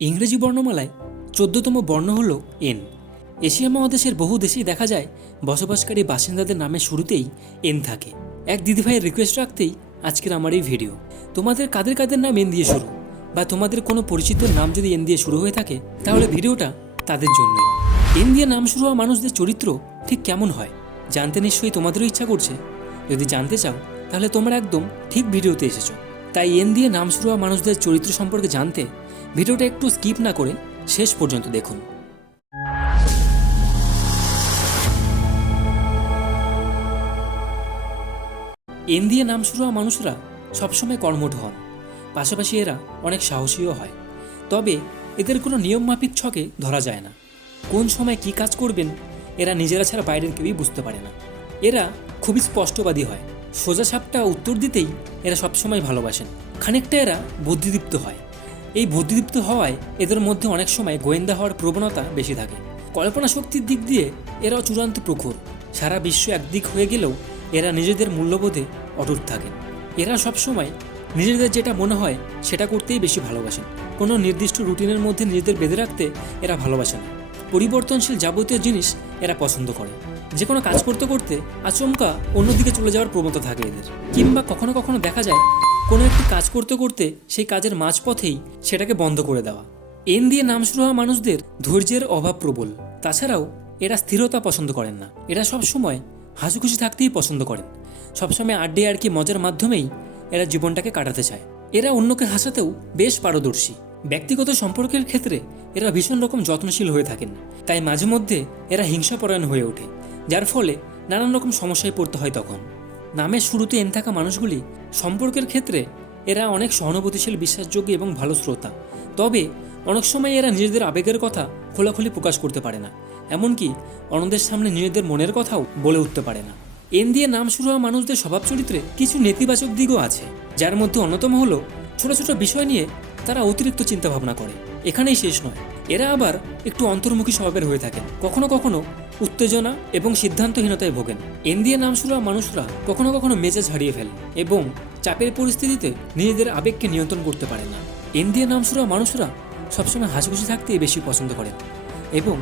ইংরেজি বর্ণমালায় চোদ্দতম বর্ণ হল এন। এশিয়া মহাদেশের বহু দেশেই দেখা যায় বসবাসকারী বাসিন্দাদের নামের শুরুতেই এন থাকে। এক দিদিভাইয়ের রিকোয়েস্ট রাখতেই আজকের আমার এই ভিডিও তোমাদের কাদের কাদের নাম এন দিয়ে শুরু? বা তোমাদের কোনো পরিচিত নাম যদি এন দিয়ে শুরু হয়ে থাকে, তাহলে ভিডিওটা তাদের জন্যই। এন দিয়ে নাম শুরু হওয়া মানুষদের চরিত্র ঠিক কেমন হয়? জানতে নিশ্চয়ই তোমাদেরও ইচ্ছা করছে। যদি জানতে চাও, তাহলে তোমরা একদম ঠিক ভিডিওতে এসেছ। তাই এন দিয়ে নাম শুরু হওয়া মানুষদের চরিত্র সম্পর্কে জানতে ভিডিওটা একটু স্কিপ না করে শেষ পর্যন্ত দেখুন। এন দিয়ে নাম শুরু হওয়া মানুষরা সবসময় কর্মঠ হন। পাশাপাশি এরা অনেক সাহসীও হয়। তবে এদের কোনো নিয়মমাফিক ছকে ধরা যায় না। কোন সময় কি কাজ করবেন, এরা নিজেরা ছাড়া বাইরের কেউই বুঝতে পারে না। এরা খুবই স্পষ্টবাদী হয়। সোজা সাপটা উত্তর দিতেই এরা সবসময় ভালোবাসেন। খানিকটা এরা বুদ্ধিদীপ্ত হয়। এই বুদ্ধিদীপ্ত হওয়ায় এদের মধ্যে অনেক সময় গোয়েন্দা হওয়ার প্রবণতা বেশি থাকে। কল্পনা শক্তির দিক দিয়ে এরাও চূড়ান্ত প্রখর। সারা বিশ্ব একদিক হয়ে গেলেও এরা নিজেদের মূল্যবোধে অটুট থাকে। এরা সবসময় নিজেদের যেটা মনে হয় সেটা করতেই বেশি ভালোবাসেন কোনো নির্দিষ্ট রুটিনের মধ্যে নিজেদের বেঁধে রাখতে এরা ভালোবাসে না। পরিবর্তনশীল যাবতীয় জিনিস এরা পছন্দ করে। যে কোনো কাজ করতে করতে আচমকা অন্যদিকে চলে যাওয়ার প্রবণতা থাকে এদের। কিংবা কখনো কখনো দেখা যায় কোনো একটি কাজ করতে করতে সেই কাজের মাঝপথেই সেটাকে বন্ধ করে দেওয়া। এন দিয়ে নাম শুরু হওয়া মানুষদের ধৈর্যের অভাব প্রবল। তাছাড়াও এরা স্থিরতা পছন্দ করেন না। এরা সব সময় হাসিখুশি থাকতেই পছন্দ করেন। সবসময় আড্ডে আর কি মজার মাধ্যমেই এরা জীবনটাকে কাটাতে চায়। এরা অন্যকে হাসাতেও বেশ পারদর্শী। ব্যক্তিগত সম্পর্কের ক্ষেত্রে এরা ভীষণ রকম যত্নশীল হয়ে থাকেন। তাই মাঝে মধ্যে এরা হিংসাপরায়ণ হয়ে ওঠে, যার ফলে নানান রকম সমস্যায় পড়তে হয় তখন। নামের শুরুতে এন থাকা মানুষগুলি সম্পর্কের ক্ষেত্রে এরা অনেক সহানুভূতিশীল, বিশ্বাসযোগ্য এবং ভালো শ্রোতা। তবে অনেক সময় এরা নিজেদের আবেগের কথা খোলাখুলি প্রকাশ করতে পারে না। এমনকি অন্যদের সামনে নিজেদের মনের কথাও বলে উঠতে পারে না। এন দিয়ে নাম শুরু হওয়া মানুষদের স্বভাব চরিত্রে কিছু নেতিবাচক দিকও আছে, যার মধ্যে অন্যতম হলো ছোট ছোট বিষয় নিয়ে তারা অতিরিক্ত চিন্তা ভাবনা করে। এখানেই শেষ নয়। এরা আবার একটু অন্তর্মুখী স্বভাবের হয়ে থাকেন কখনো কখনো উত্তেজনা এবং সিদ্ধান্তহীনতায় ভোগেন। এন দিয়ে নাম শুরু মানুষরা কখনো কখনো মেজাজ হারিয়ে ফেলে এবং চাপের পরিস্থিতিতে নিজেদের আবেগকে নিয়ন্ত্রণ করতে পারে না। এন দিয়ে নাম শুরু মানুষরা সবসময় হাসিখুশি থাকতেই বেশি পছন্দ করেন এবং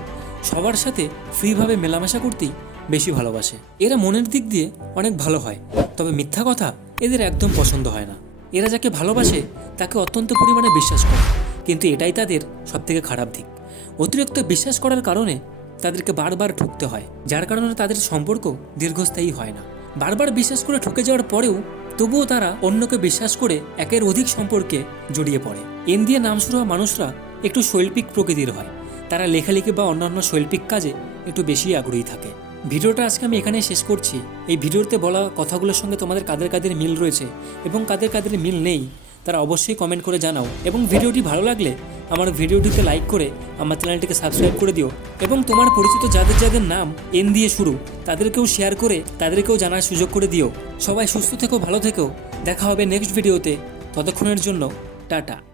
সবার সাথে ফ্রিভাবে মেলামেশা করতেই বেশি ভালোবাসে। এরা মনের দিক দিয়ে অনেক ভালো হয়, তবে মিথ্যা কথা এদের একদম পছন্দ হয় না। এরা যাকে ভালোবাসে তাকে অত্যন্ত পরিমাণে বিশ্বাস করে। কিন্তু এটাই তাদের সবথেকে খারাপ দিক। অতিরিক্ত বিশ্বাস করার কারণে তাদেরকে বারবার ঠুকতে হয়, যার কারণে তাদের সম্পর্ক দীর্ঘস্থায়ী হয় না। বারবার বিশ্বাস করে ঠকে যাওয়ার পরেও তবুও তারা অন্যকে বিশ্বাস করে একের অধিক সম্পর্কে জড়িয়ে পড়ে। এন দিয়ে নাম শুরু হওয়া মানুষরা একটু শৈল্পিক প্রকৃতির হয়। তারা লেখালেখি বা অন্যান্য শৈল্পিক কাজে একটু বেশি আগ্রহী থাকে। ভিডিওটা আজকে আমি এখানে শেষ করছি। এই ভিডিওতে বলা কথাগুলোর সঙ্গে তোমাদের কাদের কাদের মিল রয়েছে এবং কাদের কাদের মিল নেই তারা অবশ্যই কমেন্ট করে জানাও। এবং ভিডিওটি ভালো লাগলে আমার ভিডিওটিতে লাইক করে আমার চ্যানেলটিকে সাবস্ক্রাইব করে দিও। এবং তোমার পরিচিত যাদের যাদের নাম এন দিয়ে শুরু, তাদেরকেও শেয়ার করে তাদেরকেও জানার সুযোগ করে দিও। সবাই সুস্থ থেকো, ভালো থেকো। দেখা হবে নেক্সট ভিডিওতে ততক্ষণের জন্য, টাটা।